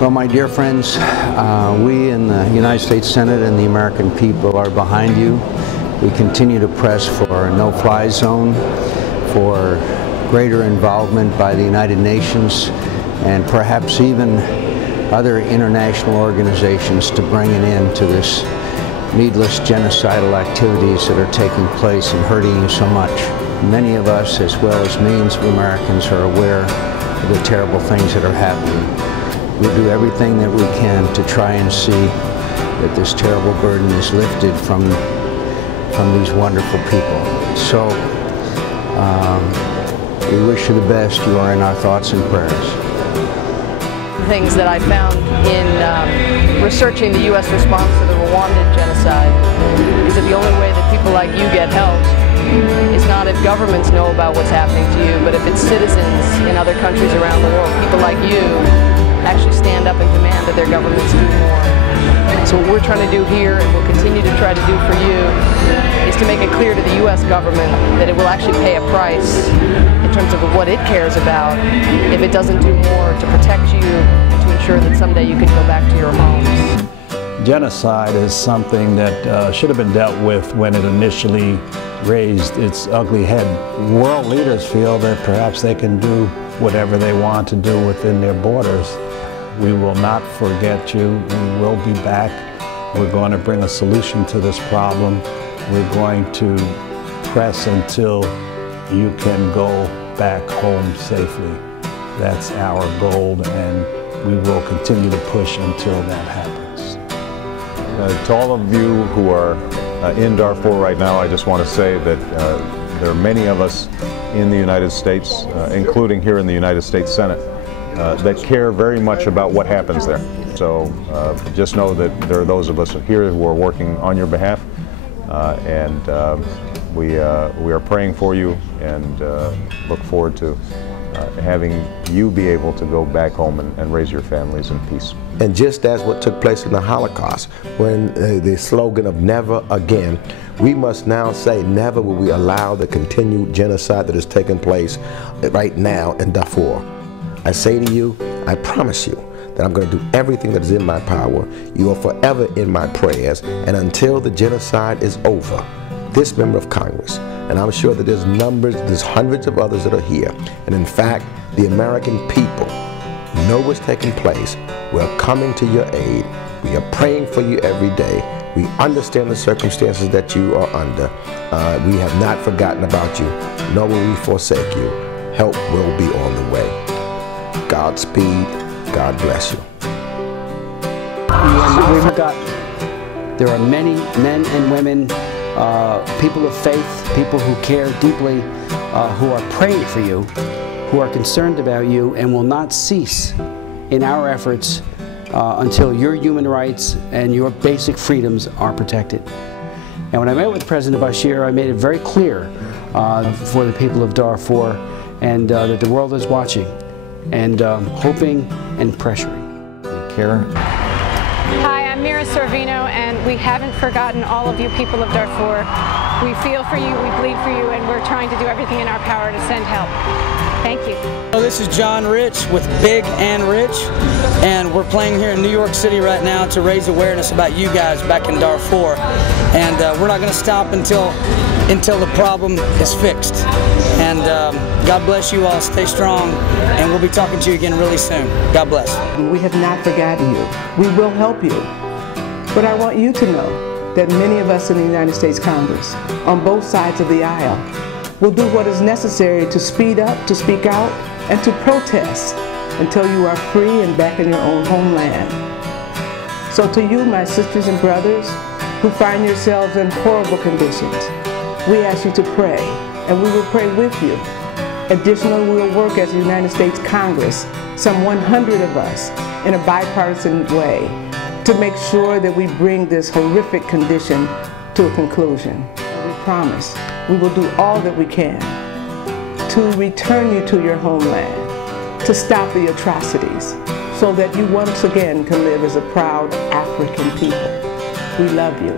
Well, my dear friends, we in the United States Senate and the American people are behind you. We continue to press for a no-fly zone, for greater involvement by the United Nations, and perhaps even other international organizations to bring an end to this needless genocidal activities that are taking place and hurting you so much. Many of us, as well as millions of Americans, are aware of the terrible things that are happening. We'll do everything that we can to try and see that this terrible burden is lifted from these wonderful people. So we wish you the best. You are in our thoughts and prayers. Things that I found in researching the U.S. response to the Rwandan genocide is that the only way that people like you get help is not if governments know about what's happening to you, but if it's citizens in other countries around the world, people like you, actually stand up and demand that their governments do more. So what we're trying to do here, and we'll continue to try to do for you, is to make it clear to the U.S. government that it will actually pay a price in terms of what it cares about if it doesn't do more to protect you and to ensure that someday you can go back to your homes. Genocide is something that should have been dealt with when it initially raised its ugly head. World leaders feel that perhaps they can do whatever they want to do within their borders. We will not forget you. We will be back. We're going to bring a solution to this problem. We're going to press until you can go back home safely. That's our goal, and we will continue to push until that happens. To all of you who are in Darfur right now, I just want to say that there are many of us in the United States, including here in the United States Senate, that care very much about what happens there. So just know that there are those of us here who are working on your behalf, and we are praying for you and look forward to having you be able to go back home and raise your families in peace. And just as what took place in the Holocaust, when the slogan of never again, we must now say never will we allow the continued genocide that is taking place right now in Darfur. I say to you, I promise you that I'm going to do everything that is in my power. You are forever in my prayers, and until the genocide is over, this member of Congress, and I'm sure that there's hundreds of others that are here, and in fact, the American people know what's taking place. We're coming to your aid. We are praying for you every day. We understand the circumstances that you are under. We have not forgotten about you, nor will we forsake you. Help will be on the way. Godspeed. God bless you. We forgot. There are many men and women, people of faith, people who care deeply, who are praying for you, who are concerned about you, and will not cease in our efforts until your human rights and your basic freedoms are protected. And when I met with President Bashir, I made it very clear for the people of Darfur and that the world is watching and hoping and pressuring. Kara? Hi, I'm Mira Sorvino, and we haven't forgotten all of you people of Darfur. We feel for you, we bleed for you, and we're trying to do everything in our power to send help. Thank you. This is John Rich with Big and Rich, and we're playing here in New York City right now to raise awareness about you guys back in Darfur. And we're not going to stop until the problem is fixed. And God bless you all. Stay strong, and we'll be talking to you again really soon. God bless. We have not forgotten you. We will help you. But I want you to know that many of us in the United States Congress, on both sides of the aisle, will do what is necessary to speed up, to speak out, and to protest until you are free and back in your own homeland. So to you, my sisters and brothers, who find yourselves in horrible conditions, we ask you to pray, and we will pray with you. Additionally, we will work as the United States Congress, some 100 of us, in a bipartisan way, to make sure that we bring this horrific condition to a conclusion. We promise we will do all that we can to return you to your homeland, to stop the atrocities, so that you once again can live as a proud African people. We love you.